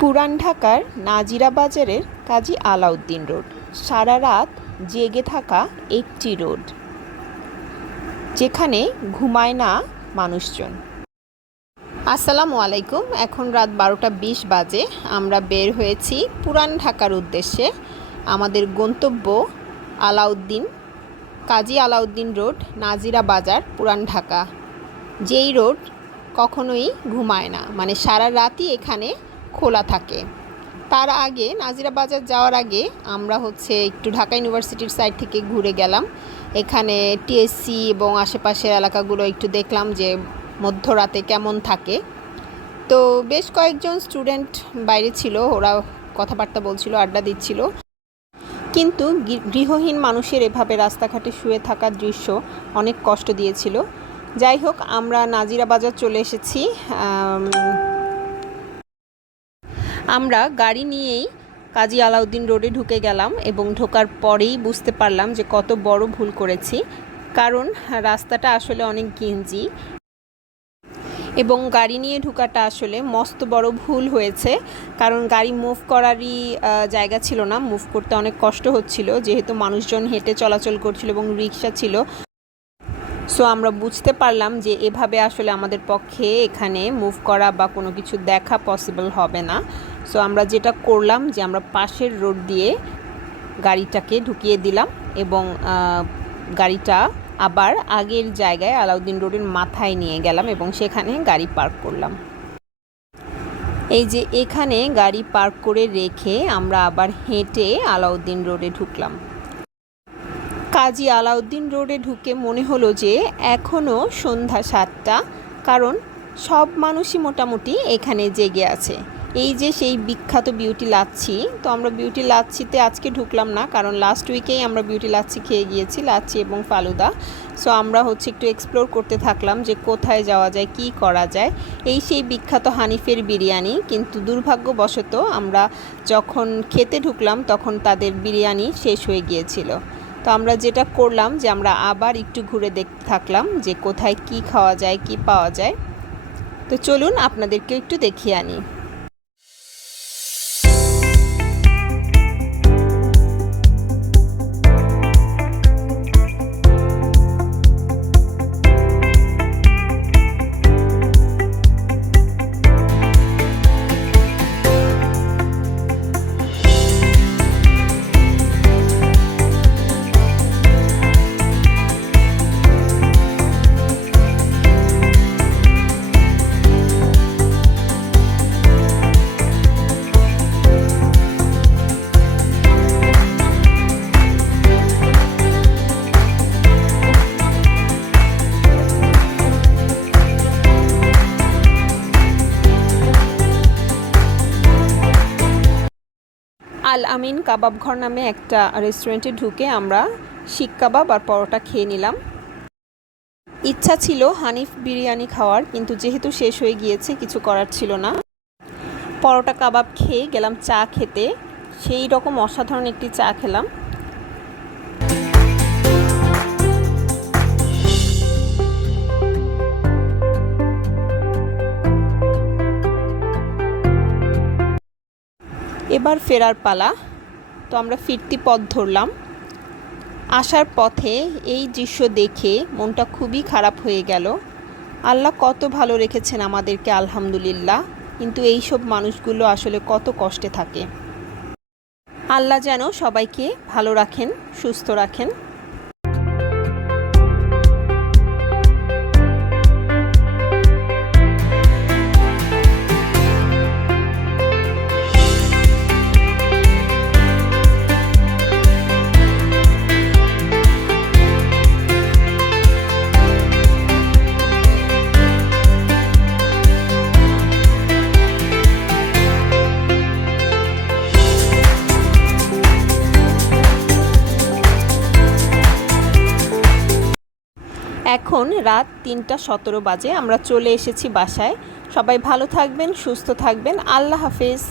পুরান ঢাকার নাজিরা বাজারের কাজী আলাউদ্দিন রোড সারা রাত জেগে থাকা একটি রোড, যেখানে ঘুমায় না মানুষজন। আসসালামু আলাইকুম। এখন রাত 12টা 20 বাজে। আমরা বের হয়েছি পুরান ঢাকার উদ্দেশ্যে। আমাদের গন্তব্য কাজী আলাউদ্দিন রোড, নাজিরা বাজার, পুরান ঢাকা। যেই রোড কখনোই ঘুমায় না, মানে সারা রাতই এখানে খোলা থাকে। তার আগে নাজিরা বাজার যাওয়ার আগে আমরা একটু ঢাকা ইউনিভার্সিটির সাইড থেকে ঘুরে গেলাম। এখানে টিএসসি এবং আশেপাশের এলাকাগুলো একটু দেখলাম যে মধ্যরাতে কেমন থাকে। তো বেশ কয়েকজন স্টুডেন্ট বাইরে ছিল, ওরা কথাবার্তা বলছিল, আড্ডা দিচ্ছিল। কিন্তু গৃহহীন মানুষের এভাবে রাস্তাঘাটে শুয়ে থাকার দৃশ্য অনেক কষ্ট দিয়েছিল। যাই হোক, আমরা নাজিরা বাজার চলে এসেছি। আমরা গাড়ি নিয়েই কাজী আলাউদ্দিন রোডে ঢুকে গেলাম এবং ঢোকার পরেই বুঝতে পারলাম যে কত বড় ভুল করেছি, কারণ রাস্তাটা আসলে অনেক ঘিঞ্জি এবং গাড়ি নিয়ে ঢোকাটা আসলে মস্ত বড় ভুল হয়েছে। কারণ গাড়ি মুভ করারই জায়গা ছিল না, মুভ করতে অনেক কষ্ট হচ্ছিল, যেহেতু মানুষজন হেঁটে চলাচল করছিল এবং রিক্সা ছিল। সো আমরা বুঝতে পারলাম যে এভাবে আসলে আমাদের পক্ষে এখানে মুভ করা বা কোনো কিছু দেখা পসিবল হবে না। সো আমরা যেটা করলাম যে আমরা পাশের রোড দিয়ে গাড়িটাকে ঢুকিয়ে দিলাম এবং গাড়িটা আবার আগের জায়গায় আলাউদ্দিন রোডের মাথায় নিয়ে গেলাম এবং সেখানে গাড়ি পার্ক করলাম। এই যে এখানে গাড়ি পার্ক করে রেখে আমরা আবার হেঁটে আলাউদ্দিন রোডে ঢুকলাম। কাজী আলাউদ্দিন রোডে ঢুকে মনে হলো যে এখনও সন্ধ্যা 7টা, কারণ সব মানুষই মোটামুটি এখানে জেগে আছে। এই যে সেই বিখ্যাত বিউটি লাচ্ছি, তো আমরা বিউটি লাচ্ছিতে আজকে ঢুকলাম না, কারণ লাস্ট উইকেই আমরা বিউটি লাচ্ছি খেয়ে গিয়েছি, লাচ্ছি এবং ফালুদা। সো আমরা একটু এক্সপ্লোর করতে থাকলাম যে কোথায় যাওয়া যায়, কি করা যায়। এই সেই বিখ্যাত হানিফের বিরিয়ানি, কিন্তু দুর্ভাগ্যবশত আমরা যখন খেতে ঢুকলাম তখন তাদের বিরিয়ানি শেষ হয়ে গিয়েছিল। তো আমরা যেটা করলাম যে আমরা আবার একটু ঘুরে দেখতে থাকলাম যে কোথায় কি খাওয়া যায়, কি পাওয়া যায়। তো চলুন আপনাদেরকে একটু দেখিয়ে আনি। আল আমিন কাবাব ঘর নামে একটা রেস্টুরেন্টে ঢুকে আমরা শিক কাবাব আর পরোটা খেয়ে নিলাম। ইচ্ছা ছিল হানিফ বিরিয়ানি খাওয়ার, কিন্তু যেহেতু শেষ হয়ে গিয়েছে কিছু করার ছিল না। পরোটা কাবাব খেয়ে গেলাম চা খেতে। সেই রকম অসাধারণ একটি চা খেলাম। এবার ফেরার পালা। তো আমরা ফিরতি পথ ধরলাম। আসার পথে এই দৃশ্য দেখে মনটা খুবই খারাপ হয়ে গেল। আল্লাহ কত ভালো রেখেছেন আমাদেরকে, আলহামদুলিল্লাহ। কিন্তু এইসব মানুষগুলো আসলে কত কষ্টে থাকে। আল্লাহ যেন সবাইকে ভালো রাখেন, সুস্থ রাখেন। এখন রাত 3টা 17 বাজে। আমরা চলে এসেছি বাসায়। সবাই ভালো থাকবেন, সুস্থ থাকবেন। আল্লাহ হাফেজ।